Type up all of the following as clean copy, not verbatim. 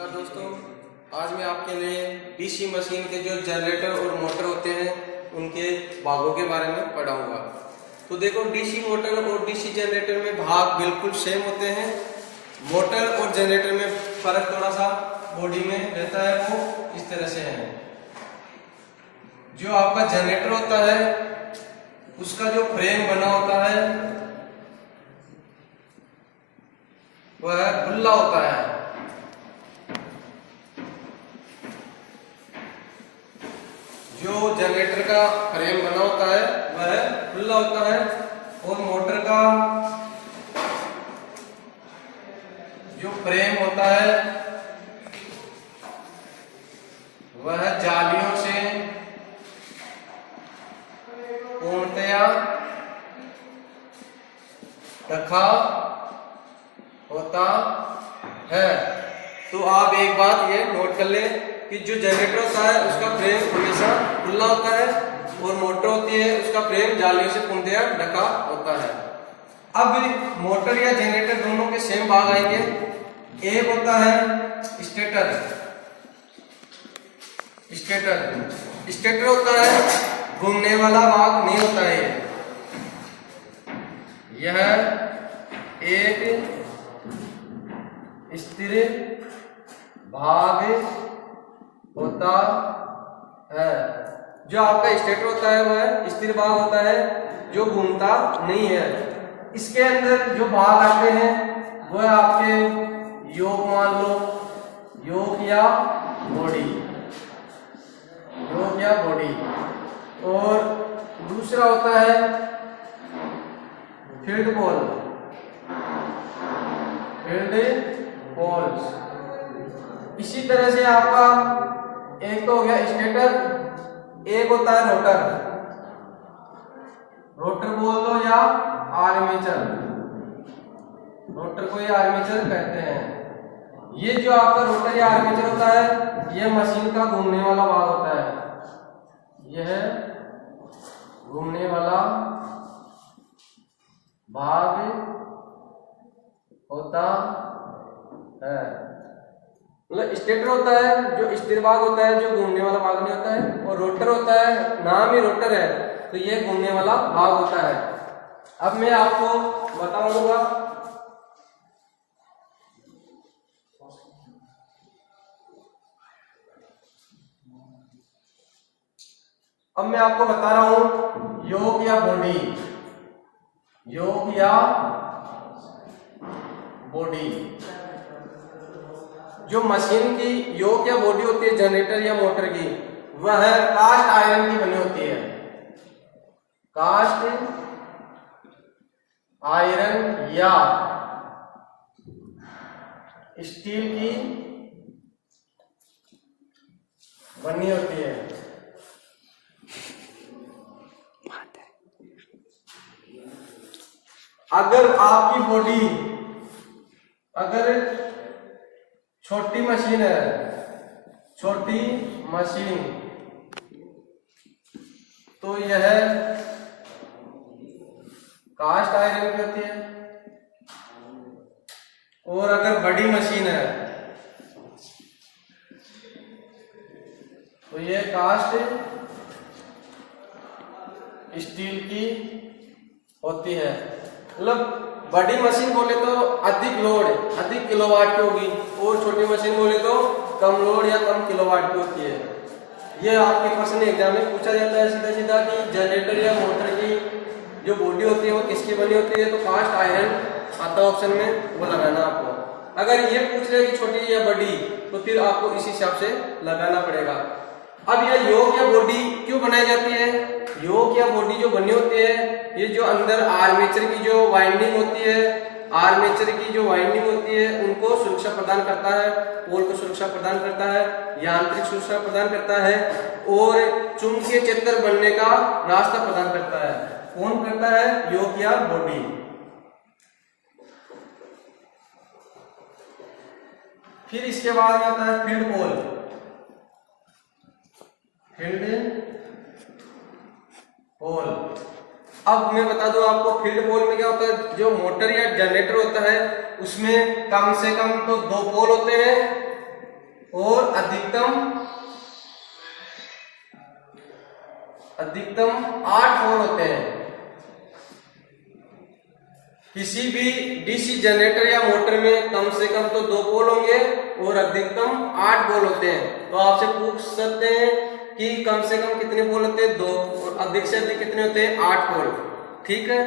नमस्कार दोस्तों, आज मैं आपके लिए डीसी मशीन के जो जनरेटर और मोटर होते हैं उनके भागों के बारे में पढ़ाऊंगा। तो देखो, डीसी मोटर और डीसी जनरेटर में भाग बिल्कुल सेम होते हैं। मोटर और जनरेटर में फर्क थोड़ा सा बॉडी में रहता है, वो इस तरह से है। जो आपका जनरेटर होता है उसका जो फ्रेम बना होता है वह खुला होता है। जो जनरेटर का फ्रेम बना होता है वह खुला होता है और मोटर का जो फ्रेम होता है वह जालियों से पूर्णतया ढका होता है। तो आप एक बात ये नोट कर लें कि जो जनरेटर होता है उसका फ्रेम हमेशा खुला होता है और मोटर होती है उसका फ्रेम जालियों से पूर्णतया ढका होता है। अब मोटर या जनरेटर दोनों के सेम भाग आएंगे। एक होता है स्टेटर। स्टेटर होता है घूमने वाला भाग नहीं होता है। यह एक स्थिर भाग होता है। जो आपका स्टेटर होता है वह स्थिर भाग होता है जो घूमता नहीं है। इसके अंदर जो भाग आते हैं वह आपके योग, मान लो योग या बॉडी, और दूसरा होता है फील्ड पोल्स। इसी तरह से आपका एक तो हो गया स्टेटर, एक होता है रोटर बोल दो या आर्मेचर। रोटर को या आर्मेचर कहते हैं। ये जो आपका रोटर या आर्मेचर होता है यह मशीन का घूमने वाला भाग होता है। यह घूमने वाला भाग होता है। मतलब स्टेटर होता है जो स्थिर भाग होता है जो घूमने वाला भाग नहीं होता है, और रोटर होता है, नाम ही रोटर है तो ये घूमने वाला भाग होता है। अब मैं आपको बताऊंगा बता रहा हूं योग या बॉडी। जो मशीन की योग या बॉडी होती है जनरेटर या मोटर की, वह कास्ट आयरन की बनी होती है। कास्ट आयरन या स्टील की बनी होती है। अगर आपकी बॉडी छोटी मशीन तो यह कास्ट आयरन की होती है, और अगर बड़ी मशीन है तो यह कास्ट स्टील की होती है। मतलब बड़ी मशीन बोले तो अधिक किलोवाट की होगी, और छोटी मशीन बोले तो कम लोड या कम किलोवाट की होती है। ये आपके क्वेश्चन एग्जाम में पूछा जाता है सीधा कि जनरेटर या मोटर की जो बॉडी होती है वो किसकी बनी होती है, तो कास्ट आयरन आता ऑप्शन में, वो लगाना आपको। अगर ये पूछ रहे कि छोटी या बड़ी, तो फिर आपको इसी हिसाब से लगाना पड़ेगा। अब यह योग या बॉडी क्यों बनाई जाती है? योग या बॉडी जो बनी होती है, ये जो अंदर आर्मेचर की जो वाइंडिंग होती है उनको सुरक्षा प्रदान करता है, पोल को सुरक्षा प्रदान करता है, यांत्रिक सुरक्षा प्रदान करता है, और चुंबकीय क्षेत्र बनने का रास्ता प्रदान करता है। कौन करता है? योग या बॉडी। फिर इसके बाद आता है फील्ड पोल। अब मैं बता दूं आपको फील्ड पोल में क्या होता है। जो मोटर या जनरेटर होता है उसमें कम से कम तो 2 पोल होते हैं अधिकतम 8 पोल होते हैं। किसी भी डीसी जनरेटर या मोटर में कम से कम तो 2 पोल होंगे और अधिकतम 8 पोल होते हैं। तो आपसे पूछ सकते हैं कि कम से कम कितने पोल होते हैं? 2, और अधिक से अधिक कितने होते हैं? 8 पोल। ठीक है,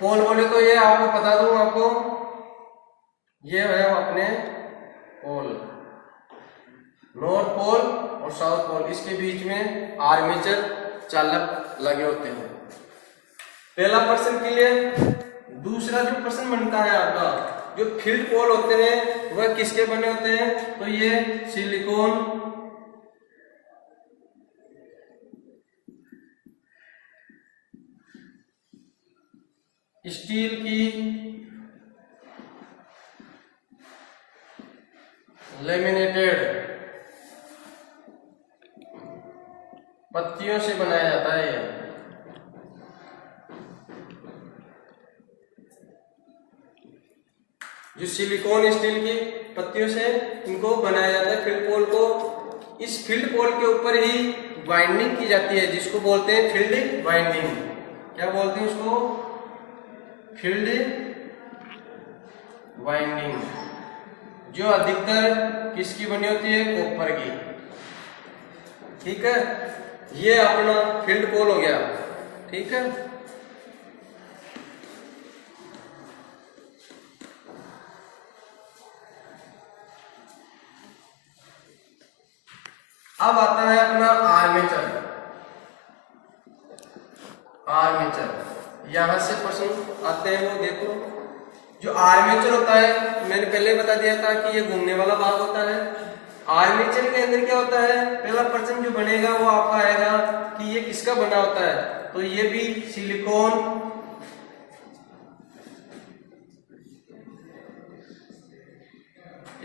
पोल बोले तो ये आपको बता दूं, आपको ये है अपने पोल, नॉर्थ पोल और साउथ पोल, इसके बीच में आर्मेचर चालक लगे होते हैं। पहला प्रश्न क्लियर। दूसरा जो प्रश्न बनता है आपका, जो फील्ड पोल होते हैं वह किसके बने होते हैं? तो ये सिलिकॉन, स्टील की लेमिनेटेड पत्तियों से बनाया जाता है। ये जो सिलिकॉन स्टील की पत्तियों से इनको बनाया जाता है फील्ड पोल को। इस फील्ड पोल के ऊपर ही वाइंडिंग की जाती है, जिसको बोलते हैं फील्ड वाइंडिंग। क्या बोलते हैं उसको? फील्ड वाइंडिंग, जो अधिकतर किसकी बनी होती है? कॉपर की। ठीक है, ये अपना फील्ड पोल हो गया। ठीक है, अब आता है अपना आर्मेचर। आर्मेचर यहां से प्रश्न आते हैं, वो देखो। जो आर्मेचर होता है, मैंने पहले बता दिया था कि ये घूमने वाला भाग होता है। आर्मेचर के अंदर क्या होता है? पहला प्रश्न जो बनेगा वो आपका आएगा कि ये किसका बना होता है? तो ये भी सिलिकॉन,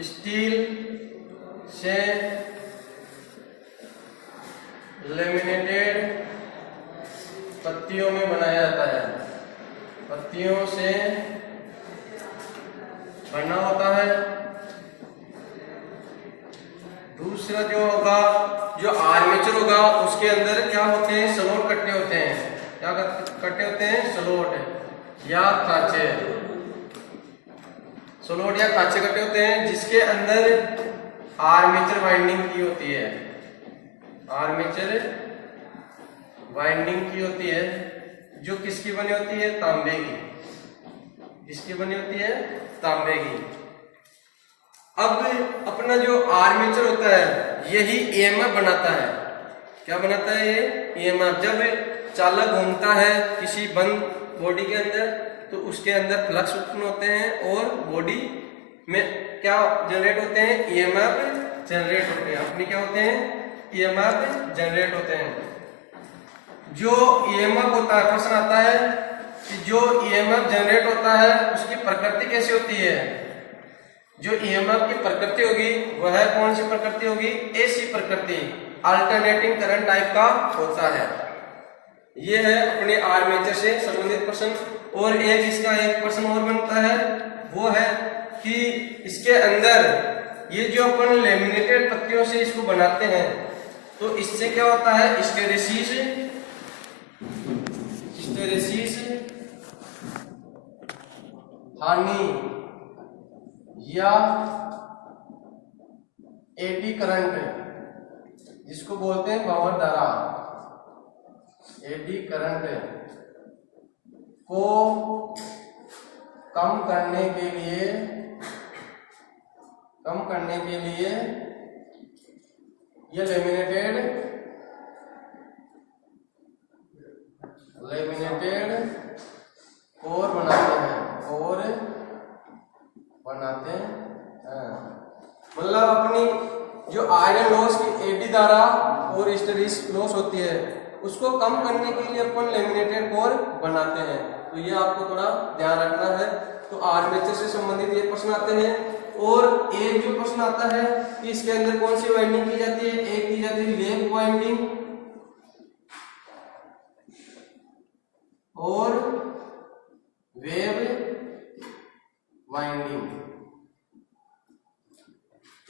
स्टील से लेमिनेटेड पत्तियों में बनाया जाता है। पत्तियों से बना होता है। दूसरा जो होगा, जो आर्मेचर होगा, उसके अंदर क्या होते हैं? स्लॉट कट्टे होते हैं। क्या कट्टे होते हैं? स्लॉट या खांचे। स्लॉट या खांचे कट्टे होते हैं, जिसके अंदर आर्मेचर वाइंडिंग की होती है। आर्मेचर वाइंडिंग की होती है, जो किसकी बनी होती है? तांबे की। किसकी बनी होती है? तांबे की। अब अपना जो आर्मेचर होता है, यही ईएमएफ बनाता है। क्या बनाता है ये? ईएमएफ। जब चालक घूमता है किसी बंद बॉडी के अंदर, तो उसके अंदर फ्लक्स उत्पन्न होते हैं और बॉडी में क्या जनरेट होते हैं? ईएमएफ जनरेट होते हैं। अपनी क्या होते हैं? ईएमएफ जनरेट होते हैं। जो ईएमएफ होता है, प्रश्न आता है कि जो ईएमएफ जनरेट होता है उसकी प्रकृति कैसी होती है? जो ईएमएफ की प्रकृति होगी वह कौन सी प्रकृति होगी? एसी प्रकृति, अल्टरनेटिंग करंट टाइप का होता है। यह है अपने आर्मेचर से संबंधित प्रश्न। और एक इसका एक प्रश्न और बनता है, वो है कि इसके अंदर ये जो अपन लेमिनेटेड पत्तियों से इसको बनाते हैं, तो इससे क्या होता है? हिस्टेरेसिस हानि या एडी करंट, जिसको बोलते हैं भंवर धारा, एडी करंट को कम करने के लिए ये लेमिनेटेड कोर बनाते हैं। मतलब अपनी जो आयरन लॉस की एडी धारा और हिस्टेरेसिस लॉस होती है, उसको कम करने के लिए अपन लेमिनेटेड कोर बनाते हैं। तो ये आपको थोड़ा ध्यान रखना है। तो आर्मेचर से संबंधित ये प्रश्न आते हैं। और एक जो प्रश्न आता है कि इसके अंदर कौन सी वाइंडिंग की जाती है? एक की जाती है लैंप वाइंडिंग और वेव वाइंडिंग।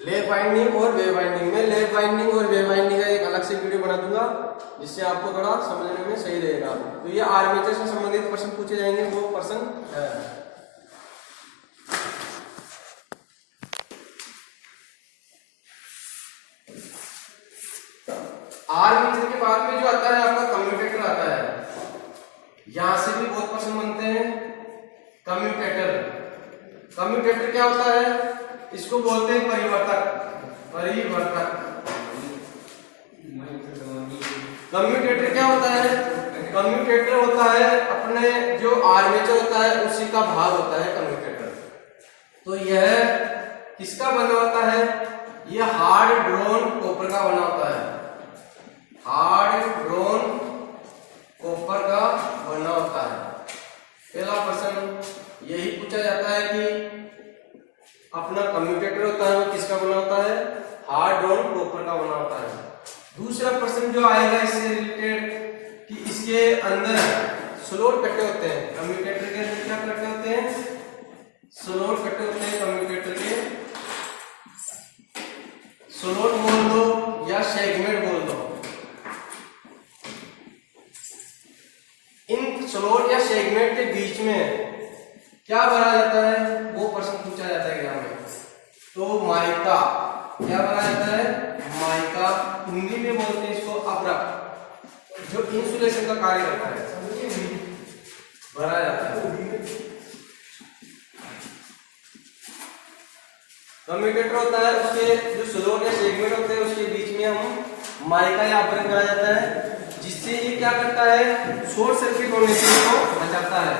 लैप वाइंडिंग और वेव वाइंडिंग में, लैप वाइंडिंग और वेव वाइंडिंग का एक अलग से वीडियो बना दूंगा जिससे आपको थोड़ा समझने में सही रहेगा। तो ये आर्मेचर से संबंधित प्रश्न पूछे जाएंगे, वो प्रश्न है। आर्मेचर के बाद में जो आता है आपका कम्यूटेटर आता है। यहां से भी बहुत प्रश्न बनते हैं। कम्यूटेटर, कम्यूटेटर क्या होता है? इसको बोलते हैं परिवर्तक। परिवर्तक कम्यूटेटर क्या होता है? कम्यूटेटर होता है अपने जो आर्मेचर होता है उसी का भाग होता है कम्यूटेटर। तो यह किसका बना होता है? यह हार्ड ड्रोन कॉपर का बना होता है। हार्ड ड्रोन कॉपर का बना होता है। पहला प्रश्न यही पूछा जाता है कि अपना कम्यूटेटर होता है वो किसका बना होता है? हार्ड ड्रोन कॉपर का बना होता है। दूसरा प्रश्न जो आएगा इससे रिलेटेड कि इसके अंदर स्लोट कट्टे होते हैं। कम्यूटेटर के अंदर क्या कट्टे होते हैं? स्लोट कट्टे होते हैं कम्यूटेटर के। स्लोट बोल दो या सेगमेंट बोल दो। इन स्लोट या सेगमेंट के बीच में क्या भरा जाता है? वो प्रश्न पूछा जाता है एग्जाम में। तो माइका क्या भरा जाता है? माइका, हिंदी में बोलते हैं इसको अब्रक, जो इंसुलेशन का कार्य करता है, भरा जाता है। कम्यूटेटर होता है, उसके जो स्लोट या सेगमेंट होते हैं उसके बीच में हम माइका या अब्रक भरा जाता है, जिससे ये क्या करता है? शॉर्ट सर्किट होने से इसको बचाता है।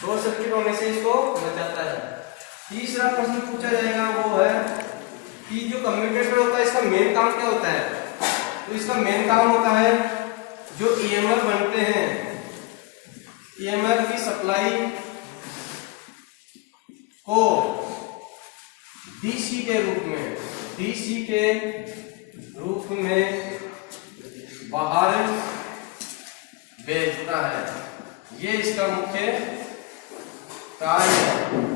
शॉर्ट सर्किट होने से इसको बचाता है। तीसरा प्रश्न पूछा जाएगा वो है कि जो कम्यूटेटर होता है इसका मेन काम क्या होता है? तो इसका मेन काम होता है जो ईएमएफ बनते हैं, ईएमएफ की सप्लाई को डीसी के रूप में, डीसी के रूप में बाहर भेजता है। ये इसका मुख्य कार्य है।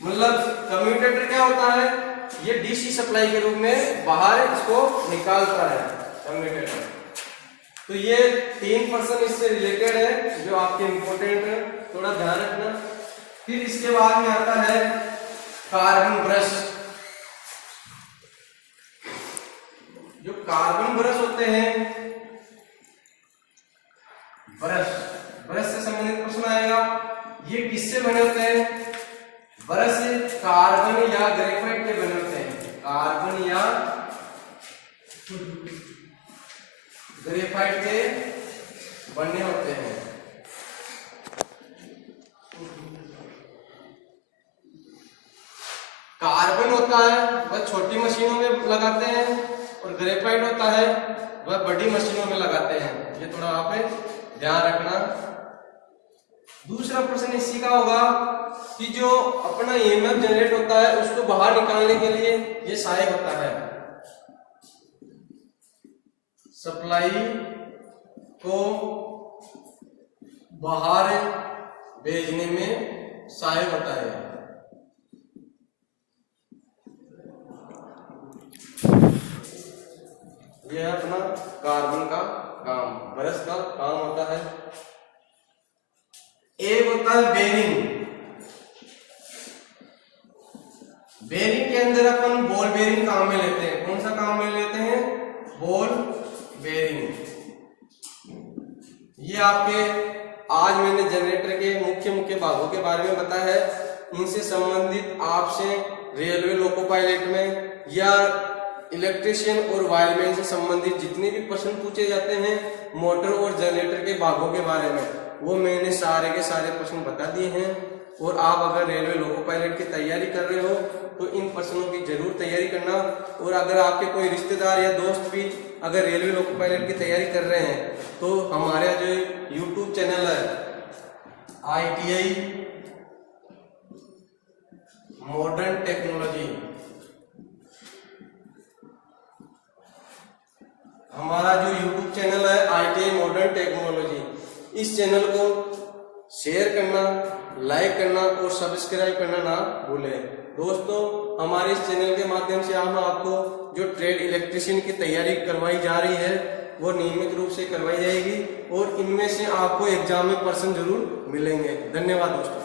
मतलब कम्यूटेटर क्या होता है? ये डीसी सप्लाई के रूप में बाहर इसको निकालता है कम्यूटेटर। तो ये 3 प्रश्न इससे रिलेटेड है जो आपके इंपॉर्टेंट है, थोड़ा ध्यान रखना। फिर इसके बाद में आता है कार्बन ब्रश। जो कार्बन ब्रश होते हैं, ब्रश, ब्रश से संबंधित प्रश्न आएगा। ये किससे बने होते हैं? ब्रश कार्बन या ग्रेफाइट के बने होते हैं। कार्बन या ग्रेफाइट के बने होते हैं। कार्बन होता है वह छोटी मशीनों में लगाते हैं और ग्रेफाइट होता है वह बड़ी मशीनों में लगाते हैं। ये थोड़ा आप ध्यान रखना। दूसरा प्रश्न इसी का होगा कि जो अपना ईएमएफ जनरेट होता है उसको बाहर निकालने के लिए ये सहायक होता है। सप्लाई को बाहर भेजने में सहायक होता है। यह अपना कार्बन का काम, ब्रश का काम होता है। एक होता है बेरिंग। बेरिंग के अंदर अपन बॉल बेरिंग काम में लेते हैं। कौन सा काम में लेते हैं? Ball bearing. ये आपके आज मैंने जनरेटर के मुख्य मुख्य भागों के बारे में बताया है। इनसे संबंधित आपसे रेलवे लोको पायलट में या इलेक्ट्रिशियन और वायरमैन से संबंधित जितने भी प्रश्न पूछे जाते हैं मोटर और जनरेटर के भागों के बारे में, वो मैंने सारे के सारे प्रश्न बता दिए हैं। और आप अगर रेलवे लोको पायलट की तैयारी कर रहे हो तो इन प्रश्नों की जरूर तैयारी करना। और अगर आपके कोई रिश्तेदार या दोस्त भी अगर रेलवे लोको पायलट की तैयारी कर रहे हैं तो हमारा जो यूट्यूब चैनल है ITI मॉडर्न टेक्नोलॉजी, हमारा जो यूट्यूब चैनल है ITI मॉडर्न टेक्नोलॉजी, इस चैनल को शेयर करना, लाइक करना और सब्सक्राइब करना ना भूलें। दोस्तों, हमारे इस चैनल के माध्यम से हम आपको जो ट्रेड इलेक्ट्रीशियन की तैयारी करवाई जा रही है वो नियमित रूप से करवाई जाएगी और इनमें से आपको एग्जाम में पर्सन जरूर मिलेंगे। धन्यवाद दोस्तों।